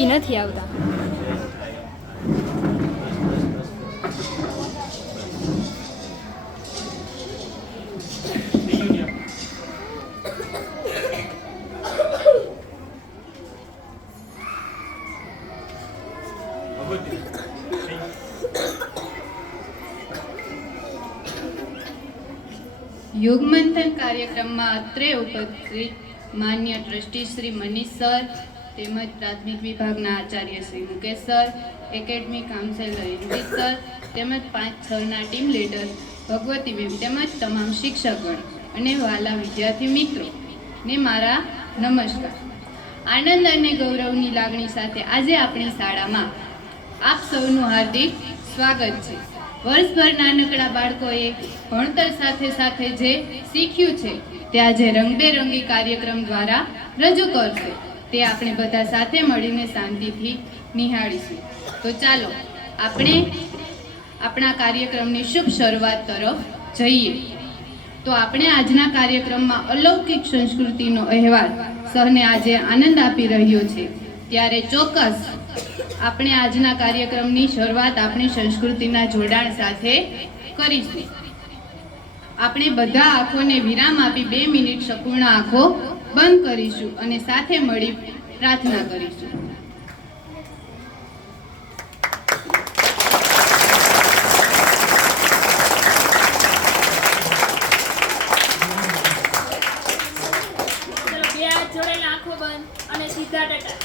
એ નથી આવતા. યુગમંથન કાર્યક્રમમાં અત્રે ઉપસ્થિત માન્ય ટ્રસ્ટી શ્રી મનીષ સર તેમજ પ્રાથમિક વિભાગના આચાર્ય Shri Mukesh sir, academy counsellor Indrit sir તેમજ 5-6ના ટીમ લીડર ભગવતીબેન તેમજ તમામ શિક્ષકગણ અને વાલા વિદ્યાર્થી મિત્રો ને મારા નમસ્કાર. આનંદ અને ગૌરવની લાગણી સાથે આજે આપણી શાળામાં આપ સૌનું હાર્દિક સ્વાગત છે. વર્ષભર નાનકડા બાળકોએ ભણતર સાથે સાથે જે શીખ્યું છે તે આજે રંગબેરંગી કાર્યક્રમ દ્વારા રજૂ કરશે. તે આપણે બધા સાથે મળીને શાંતિથી નિહાળીશું. તો ચાલો આપણે આપણા કાર્યક્રમની શુભ શરૂઆત તરફ જઈએ. તો આપણે આજના કાર્યક્રમમાં અલૌકિક સંસ્કૃતિનો અહેવાલ સહને આજે આનંદ આપી રહ્યો છે, ત્યારે ચોક્કસ આપણે આજના કાર્યક્રમની શરૂઆત આપણી સંસ્કૃતિના જોડાણ સાથે કરીશું. આપણે બધા આંખોને વિરામ આપી 2 મિનિટ સંપૂર્ણ આંખો બંધ કરીશું અને સાથે મળી પ્રાર્થના કરીશું. બે હાથ જોડેલા આંખો બંધ અને સીધા ટટા.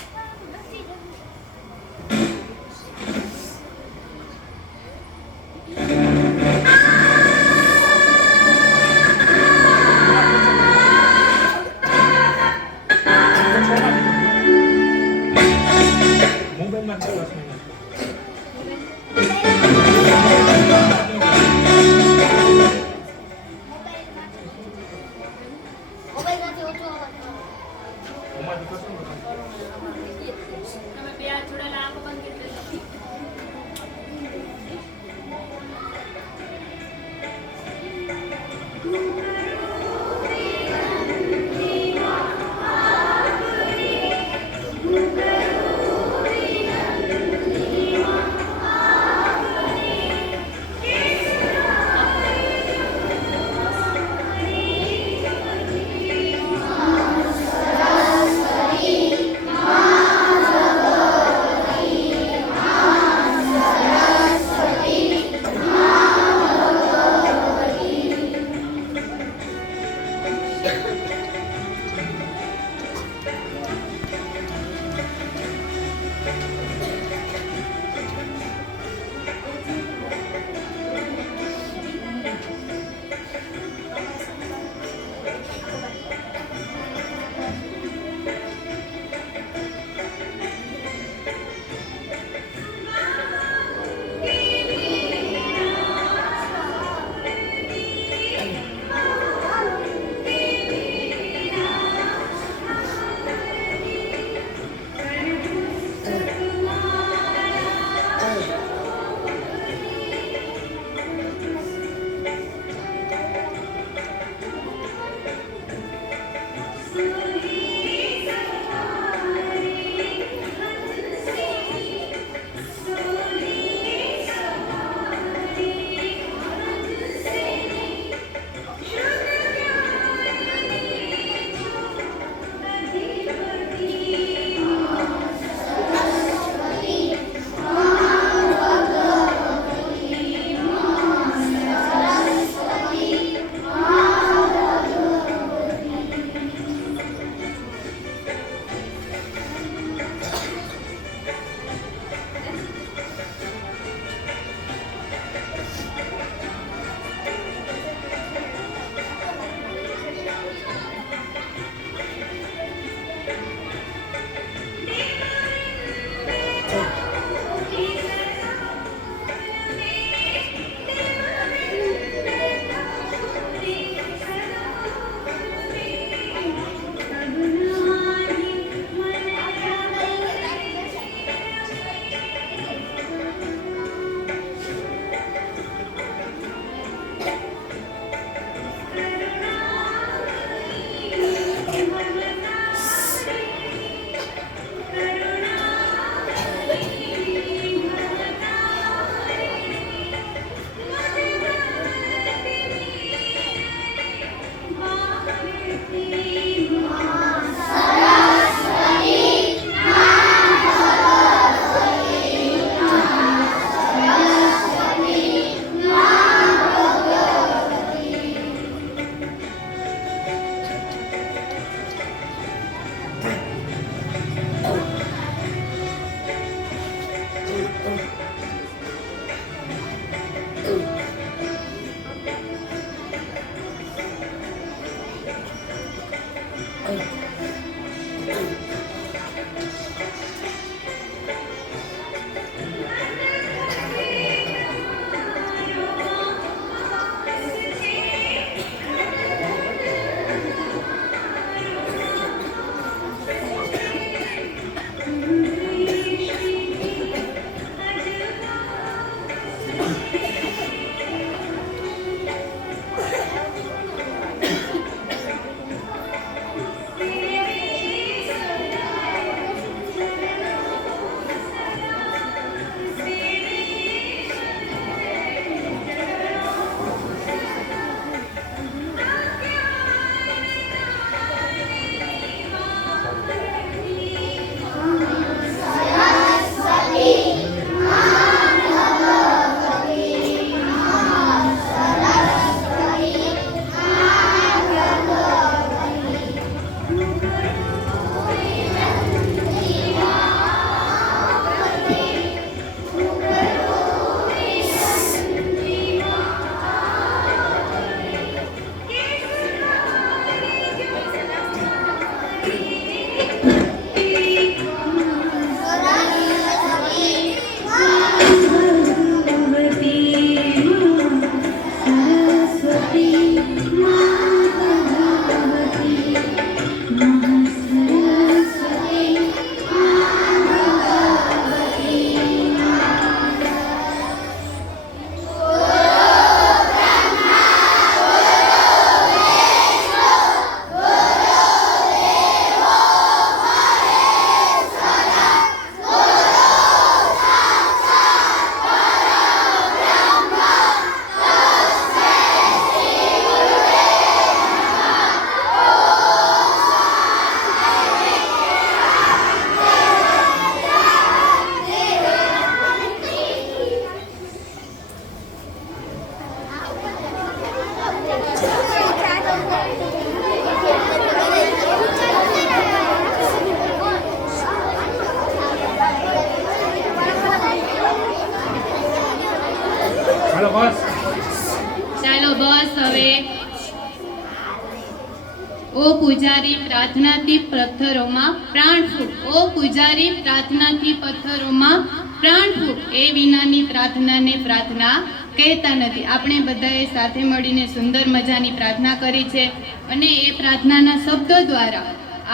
પૂજારી પ્રાર્થનાથી પથ્થરોમાં પ્રાણ ફૂટ, ઓ પૂજારી પ્રાર્થનાથી પથ્થરોમાં પ્રાણ ફૂટ, એ વિનાની પ્રાર્થનાને પ્રાર્થના કહેતા નથી. આપણે બધાએ સાથે મળીને સુંદર મજાની પ્રાર્થના કરી છે અને એ પ્રાર્થનાના શબ્દો દ્વારા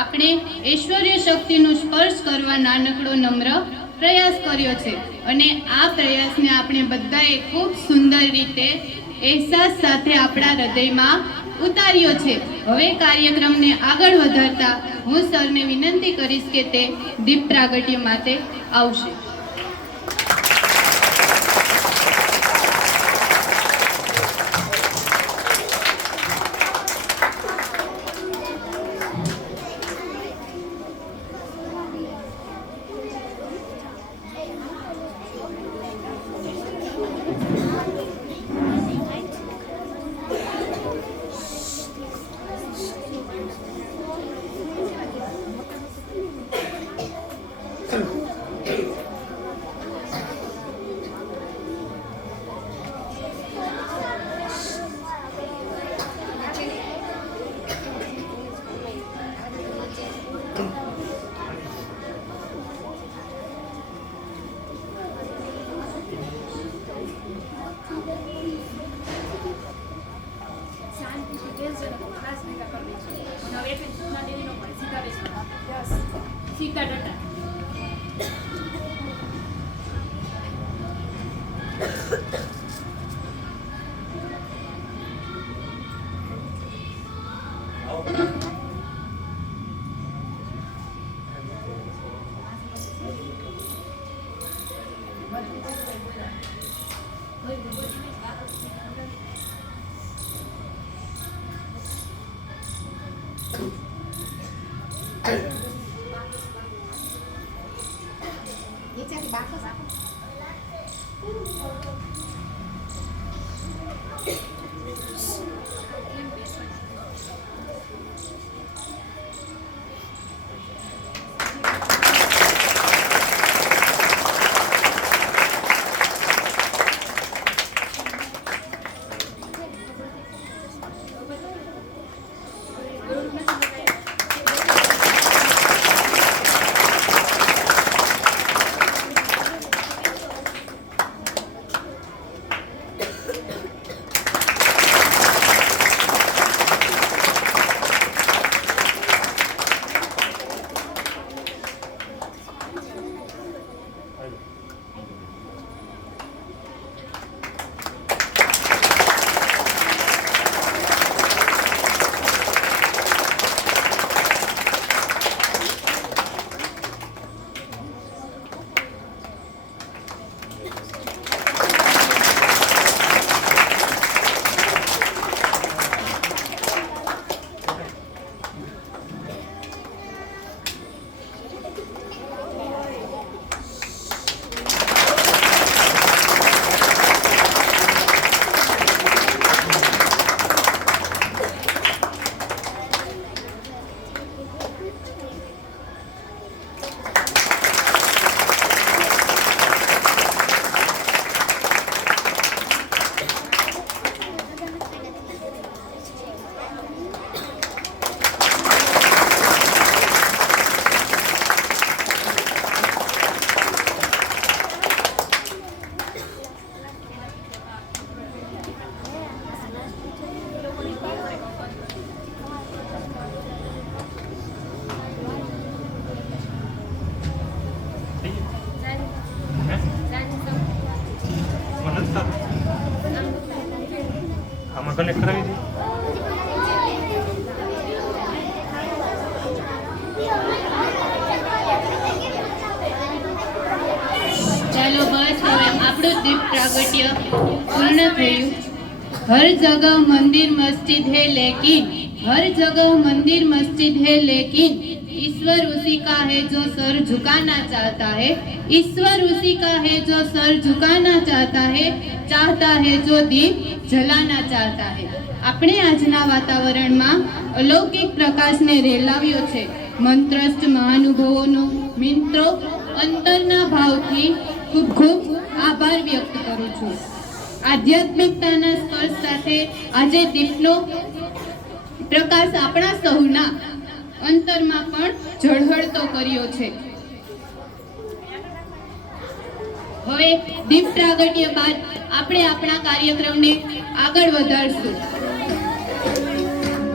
આપણે ઐશ્વર્ય શક્તિનો સ્પર્શ કરવા નાનકડો નમ્ર પ્રયાસ કર્યો છે અને આ પ્રયાસને આપણે બધાએ ખૂબ સુંદર રીતે અહેસાસ સાથે આપણા હૃદયમાં ઉતાર્યો છે. હવે કાર્યક્રમને આગળ વધારતા હું સરને વિનંતી કરીશ કે તે દીપ પ્રાગટ્ય માટે આવશે. સીધા ડટા. કનેક્ટ કરાવી દઈએ. ચાલો બસ હવે આપણું દીપ પ્રાગટ્ય પૂર્ણ થયું. हर जगह मंदिर मस्जिद है लेकिन हर जगह मंदिर मस्जिद है लेकिन ईश्वर उसी का है जो सर झुकाना चाहता है. ईश्वर उसी का है जो सर झुकाना चाहता है जो दीप जलाना चाहता है. આપણે આજના વાતાવરણમાં અલૌકિક પ્રકાશને રેલાવ્યો છે. મંત્રસ્થ મહાનુભાવોનો મિત્રો અંતરના ભાવથી ખૂબ ખૂબ આભાર વ્યક્ત કરું છું. આધ્યાત્મિકતાના સ્પર્શ સાથે આજે દીપનો પ્રકાશ આપણા સૌના અંતરમાં પણ ઝળહળતો કર્યો છે. હવે દીપ પ્રાગટ્ય બાદ આપણે આપણા કાર્યક્રમને આગળ વધારશું.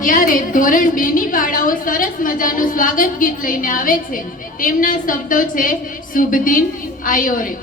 ત્યારે ધોરણ 2 ની બાળાઓ સરસ મજાનું સ્વાગત ગીત લઈને આવે છે. તેમના શબ્દો છે શુભ દિન આયો રે.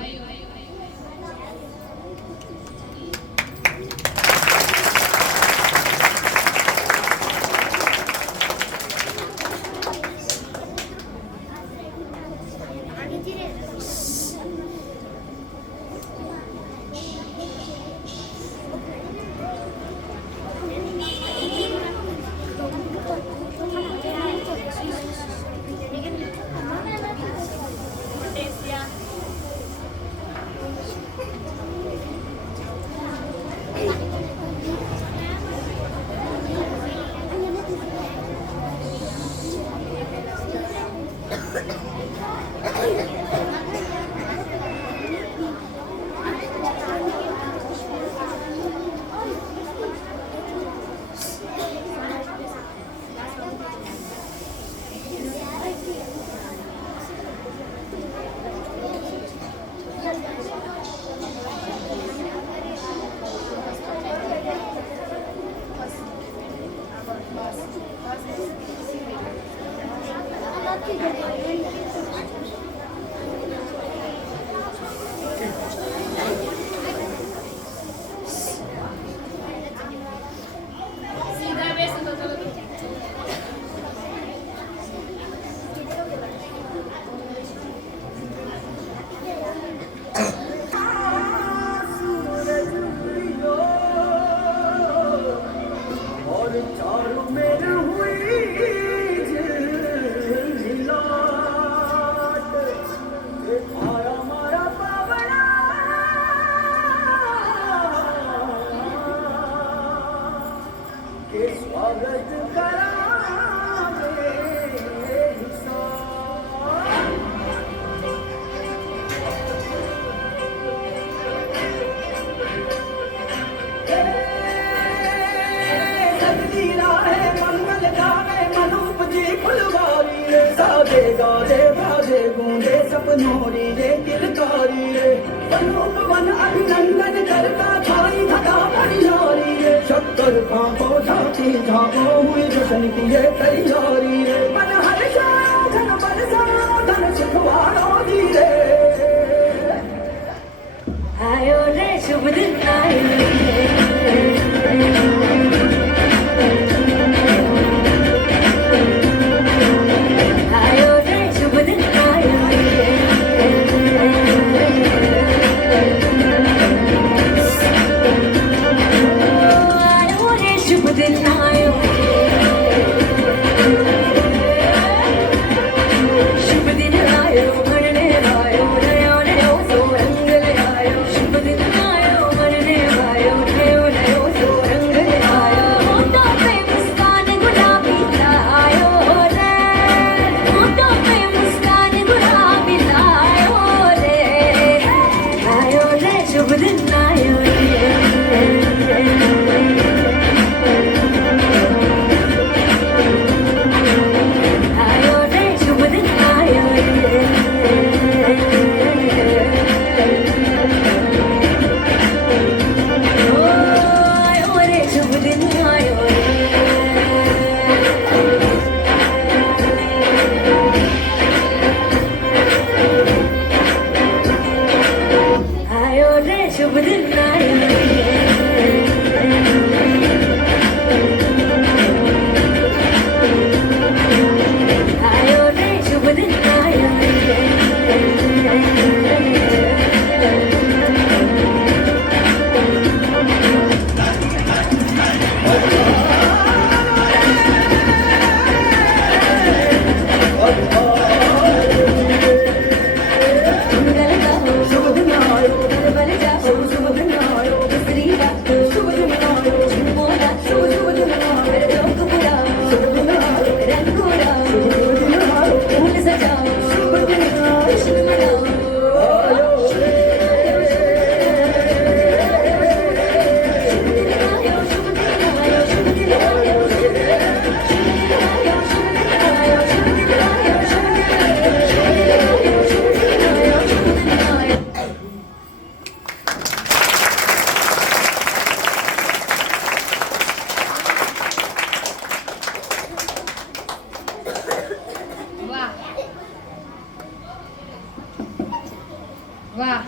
વાહ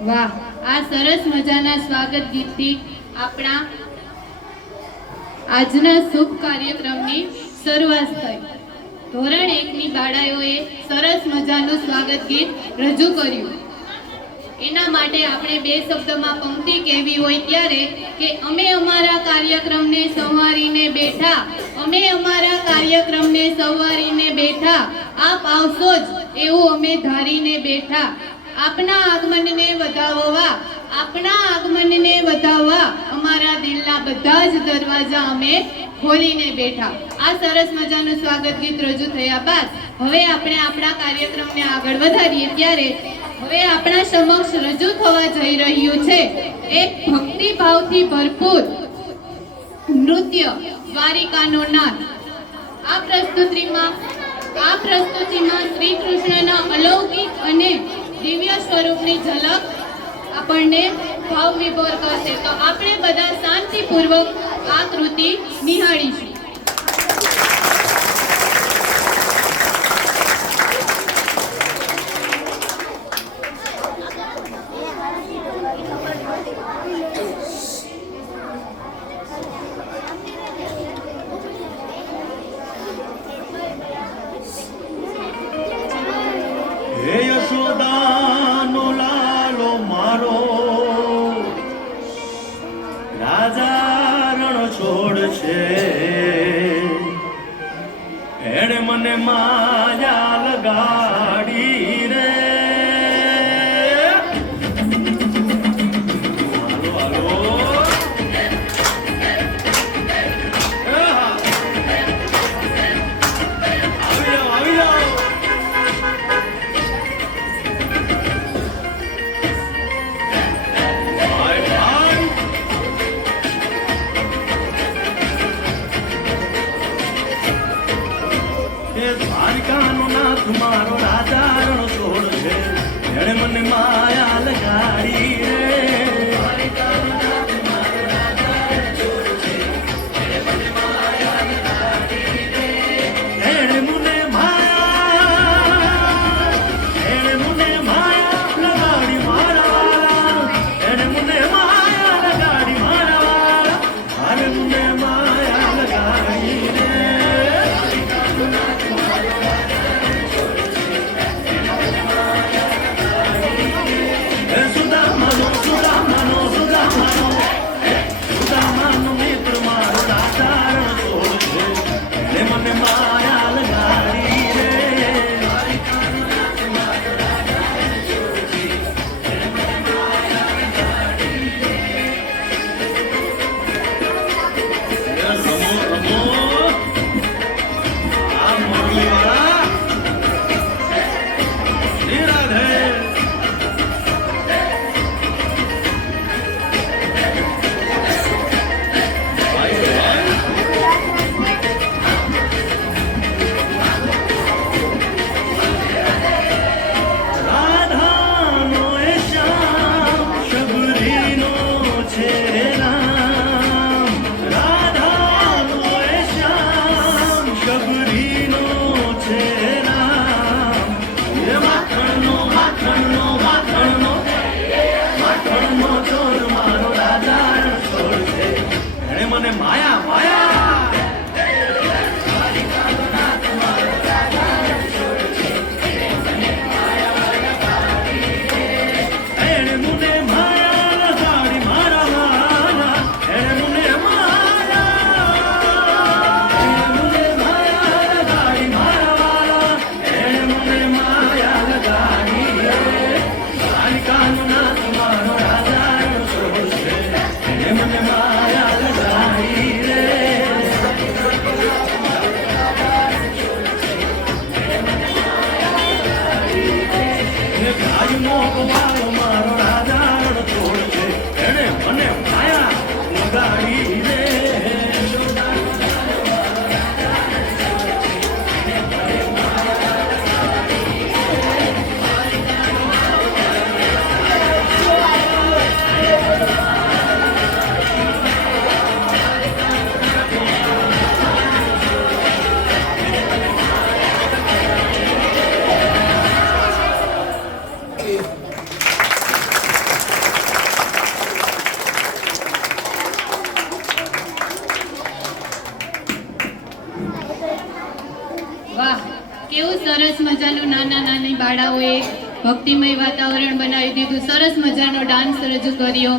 વાહ, આ સરસ મજાના સ્વાગત ગીતથી આપણા આજના શુભ કાર્યક્રમની શરૂઆત થઈ. ધોરણ 1 ની બાળાઓએ સરસ મજાનું સ્વાગત ગીત રજૂ કર્યું. એના માટે આપણે બે શબ્દમાં પંક્તિ કહેવી હોય ત્યારે કે અમે અમારા કાર્યક્રમને સંવારીને બેઠા, અમે અમારા કાર્યક્રમને સંવારીને બેઠા, આપ આવશો જ એવું અમે ધારીને બેઠા. આપના આગમનને વધાવવા, આપના આગમનને વધાવવા અમારા દિલના બધા જ દરવાજા અમે ખોલીને બેઠા. આ સરસ મજાનું સ્વાગત ગીત રજૂ થયા બાદ હવે આપણે આપણા કાર્યક્રમને આગળ વધારીએ ત્યારે હવે આપણા સમક્ષ રજૂ થવા જઈ રહ્યું છે એક ભક્તિભાવથી ભરપૂર નૃત્ય દ્વારિકાનો નાથ. આ પ્રસ્તુતિમાં શ્રી કૃષ્ણના અલૌકિક અને દિવ્ય સ્વરૂપની ઝલક આપણને ભાવ વિભોર કરશે. તો આપણે બધા શાંતિપૂર્વક આ કૃતિ નિહાળીશું. હે યશોદાનો લાલો મારો, રાજા રણ છોડ છે, એણે મને માયા લગાડી રે. હાલો હાલો આવી જાઓ. દ્વારિકાનો નાથ મારો રાજા રણ છોડ છે, એણે મને માયા લગાડી રે. એણે મને માયા લગાડી મારા વાળા, એણે મને માયા લગાડી મારા વાળા, અરે મને માયા લગાડી રે. સુદામાનો મિત્ર મારો રાજા રણ છોડ છે, એણે મને માયા લગાડી રે. રમો રમો આ મુરલીવાળા શ્રી રાધે. રાધાનો એ શ્યામ શબરીનો છે રામ, રાધાનો એ શ્યામ શબરીનો છે રામ. એ માખણનો માખણનો માખણનો માખણનો ચોર મારો રાજા રણ છોડ છે, એણે મને માયા માયા. એણે મને માયા લગાડી મારા વાળા, એણે મને માયા લગાડી મારા વાળા, એણે મને માયા લગાડી રે. દ્વારિકાનો નાથ મારો રાજા રણ છોડ છે, એણે મને માયા લગાડી સરસ મજાનું નાના નાની બાળાઓએ ભક્તિમય વાતાવરણ બનાવી દીધું. સરસ મજાનો ડાન્સ રજૂ કર્યો.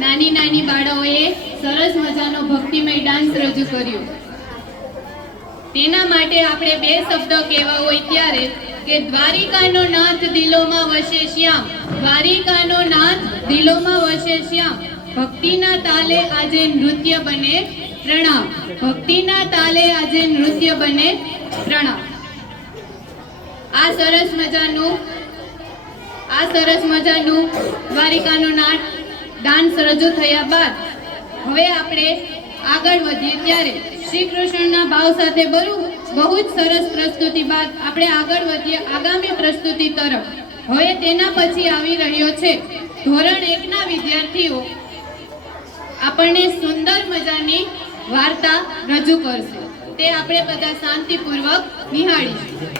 નાની નાની બાળાઓએ સરસ મજાનો ભક્તિમય ડાન્સ રજૂ કર્યો. તેના માટે આપણે બે શબ્દ કહેવા હોય ત્યારે કે દ્વારિકાનો નાથ દિલોમાં વસે શ્યામ, દ્વારિકાનો નાથ દિલોમાં વસે શ્યામ. ભક્તિના તાલે આજે નૃત્ય બને પ્રણામ, ભક્તિના તાલે આજે નૃત્ય બને પ્રણામ. આ સરસ મજાનું દ્વારિકાનો નાટ ડાન્સ રજૂ થયા બાદ હવે આપણે આગળ વધીએ ત્યારે શ્રી કૃષ્ણના ભાવ સાથે બહુ જ સરસ પ્રસ્તુતિ બાદ આપણે આગળ વધીએ આગામી પ્રસ્તુતિ તરફ. હવે તેના પછી આવી રહ્યો છે ધોરણ 1 ના વિદ્યાર્થીઓ આપણને સુંદર મજાની વાર્તા રજૂ કરશે. તે આપણે બધા શાંતિપૂર્વક નિહાળીશું.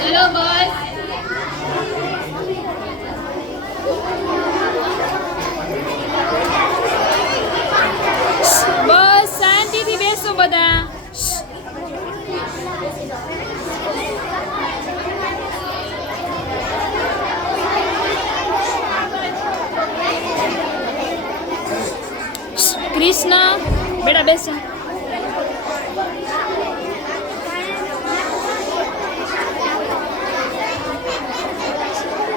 ચલો બસ. બસ શાંતિથી બેસો બધા. કૃષ્ણ બેટા બેસો.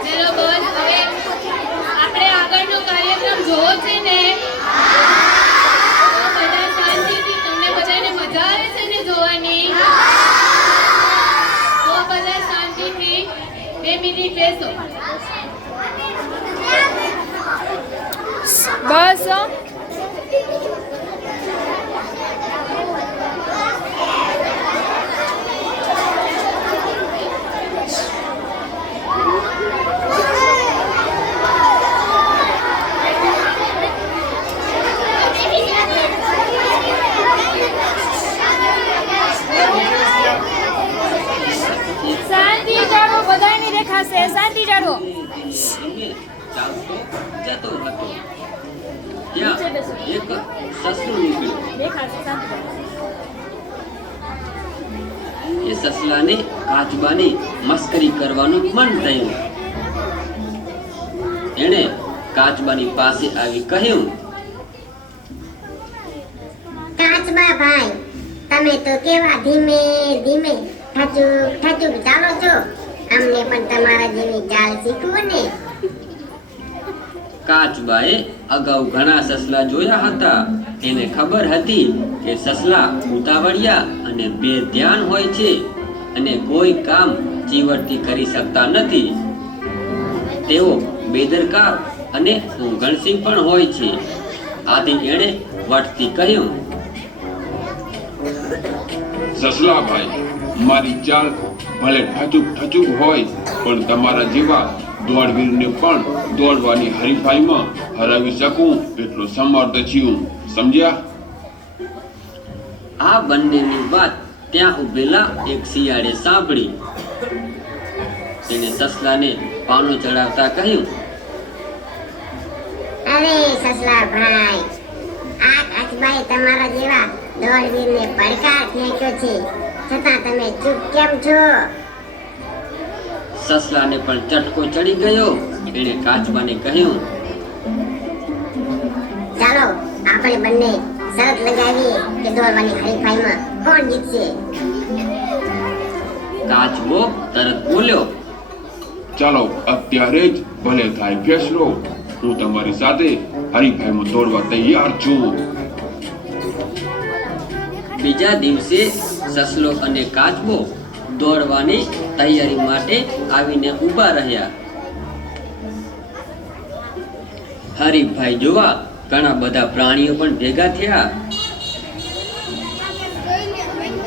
ચલો બસ. હવે આપણે આગળનો કાર્યક્રમ જોવો છે ને? બધા શાંતિથી. તમને બધાને મજા આવે છે ને જોવાની? તો બધા શાંતિથી 2 મિનિટ બેસો. બસ શાંતિ જાળવો. બધાની દેખાશે. શાંતિ જાળવો. ચાલતો જતો હતો ત્યાં એક સસલું નીકળ્યું. દેખાશે. શાંતિ જાળવો. એ સસલાને કાચબાની મસ્કરી કરવાનું મન થયું. એણે કાચબાની પાસે આવી કહ્યું, કાચબા ભાઈ, તમે તો કેવા ધીમે ધીમે ઠચુક ચાલો છો. અમને પણ તમારા જેવી ચાલ શીખવો ને. કાચબાએ અગાઉ ઘણા સસલા જોયા હતા. એને ખબર હતી કે સસલા ઉતાવળિયા અને બેધ્યાન હોય છે અને કોઈ કામ ચીવટથી કરી શકતા નથી. તેઓ બેદરકાર અને ઊંઘણસિંહ પણ હોય છે. આથી એણે વટથી કહ્યું, સસલાભાઈ, મારી ચાલ ભલે ઠચુક હોય પણ તમારા જેવા દોડવીરને પણ દોડવાની હરીફાઈમાં હરાવી શકું એટલો સમર્થ છું. સમજ્યા? આ બંનેની વાત ત્યાં ઉભેલા એક શિયાળે સાંભળી. તેને સસલાને પાનો ચડાવતા કહ્યું, અરે સસલા ભાઈ, આ કાચબાએ તમારા જેવા દોડવીરને પડકાર ફેંક્યો છે, છતાં તમે ચૂપ કેમ છો? સસલાને પણ ચટકો ચડી ગયો. એણે કાચબાને કહ્યું, ચાલો આપણે બંને શરત લગાવીએ કે દોડવાની હરીફાઈમાં કોણ જીતશે. કાચબો તરત બોલ્યો, ચાલો અત્યારે જ ભલે થાય ફેસલો. હું તમારી સાથે હરીફાઈમાં દોડવા તૈયાર છું. બીજા દિવસે સસલો અને કાચબો દોડવાની તૈયારી માટે આવીને ઊભા રહ્યા. હરીફાઈ જોવા ઘણા બધા પ્રાણીઓ પણ ભેગા થયા.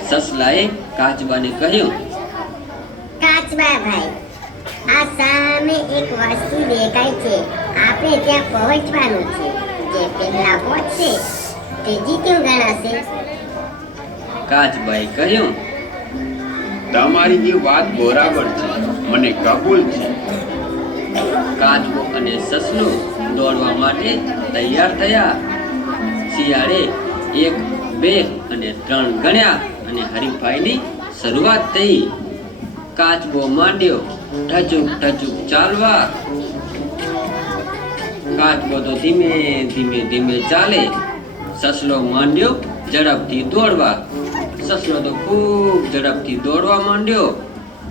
સસલાએ કાચબાને કહ્યું, કાચબા ભાઈ, આ સામે એક વસ્તુ દેખાય છે. આપણે ત્યાં પહોંચવાનું છે. જે પહેલા પહોંચશે તે જીત્યું ગણાશે. કાચબાએ કહ્યું, તમારી એ વાત બરાબર છે, મને કબૂલ છે. કાચબો અને સસલું દોડવા માટે તૈયાર થયા. શિયાળે 1, 2 અને 3 ગણ્યા અને હરીફાઈની શરૂઆત થઈ. કાચબો માંડ્યો ઠચુક ઠચુક ચાલવા. કાચબો તો ધીમે ધીમે ધીમે ચાલે. સસલો માંડ્યો ઝડપથી દોડવા. સસલો તો ખૂબ ઝડપથી દોડવા માંડ્યો.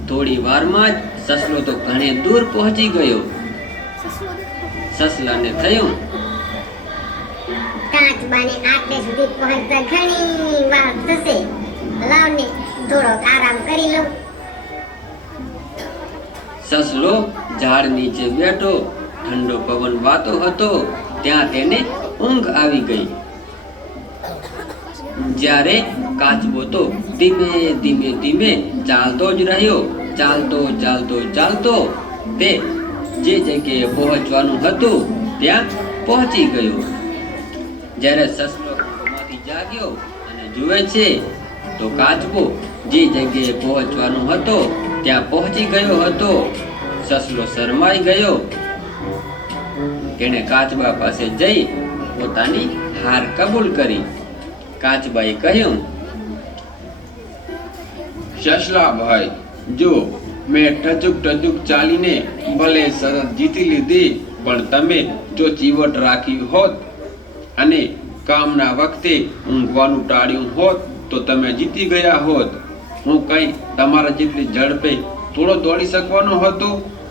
થોડી વારમાં જ સસલો તો ઘણે દૂર પહોંચી ગયો. સસલાને થયું, કાચબાને આટલે સુધી પહોંચતા ઘણી વાર થશે. લાવને થોડોક આરામ કરી લઉં. સસલો ઝાડ નીચે બેઠો. ઠંડો પવન વાતો હતો. ત્યાં તેને ઊંઘ આવી ગઈ. જ્યારે કાચબો તો ધીમે ધીમે ધીમે ચાલતો જ રહ્યો. ચાલતો ચાલતો ચાલતો તે જે જગ્યાએ પહોંચવાનું હતું ત્યાં પહોંચી ગયો. જ્યારે સસલો ઊંઘમાંથી જાગ્યો અને જુએ છે તો કાચબો જે જગ્યાએ પહોંચવાનું હતો ત્યાં પહોંચી ગયો હતો. સસલો શરમાઈ ગયો. તેણે કાચબા પાસે જઈ પોતાની હાર કબૂલ કરી. કાચબાએ કહ્યું, સસલા ભાઈ, જો મેં ઠચુક ઠચુક ચાલીને ભલે શરત જીતી લીધી, પણ તમે જો ચીવટ રાખી હોત અને કામના વખતે ઊંઘવાનું ટાળ્યું હોત તો તમે જીતી ગયા હોત. હું કઈ તમારા જેટલી ઝડપે થોડો દોડી શકવાનો હતો.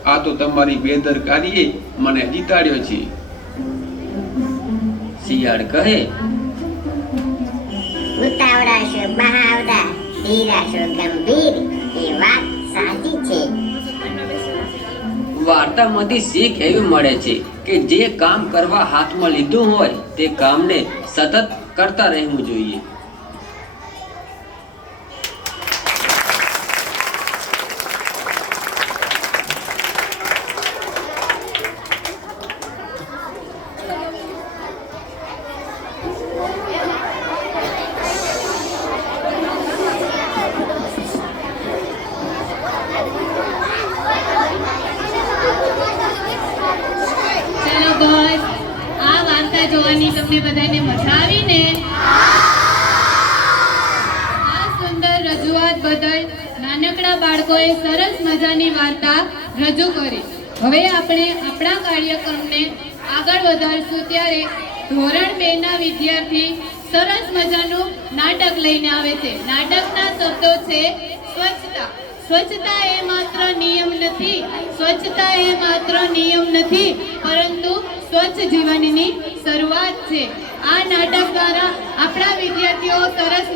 આ તો તમારી બેદરકારીએ મને જીતાડ્યો છે. શિયાળ કહે, ઉતાવળા છો બહાવડા, ધીરા છો ગંભીર. એ વાત સાચી છે. વાર્તામાંથી શીખ એવી મળે છે કે જે કામ કરવા હાથમાં લીધું હોય તે કામને સતત કરતા રહેવું જોઈએ. ચલો બોસ, આ વાર્તા જોવાની તમને બધાને મજા આવી ને? આ સુંદર રજૂઆત બદલ નાનકડા બાળકોએ સરસ મજાની વાર્તા રજૂ કરી. હવે આપણે આપણા કાર્યક્રમને આગળ વધારશું ત્યારે ધોરણ 2 ના વિદ્યાર્થી સરસ મજાનું નાટક લઈને આવે છે. નાટકના શબ્દો છે સ્વચ્છતા. સ્વચ્છતા એ માત્ર નિયમ નથી. સ્વચ્છતા એ માત્ર નિયમ નથી, પરંતુ સ્વચ્છ જીવનની શરૂઆત છે. આ નાટક દ્વારા આપણા વિદ્યાર્થીઓ સરસ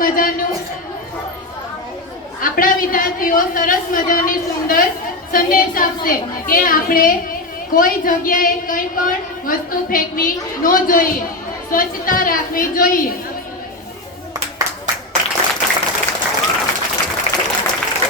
મજાની સુંદર સંદેશ આપશે કે આપણે કોઈ જગ્યાએ કંઈ પણ વસ્તુ ફેંકવી ન જોઈએ, સ્વચ્છતા રાખવી જોઈએ.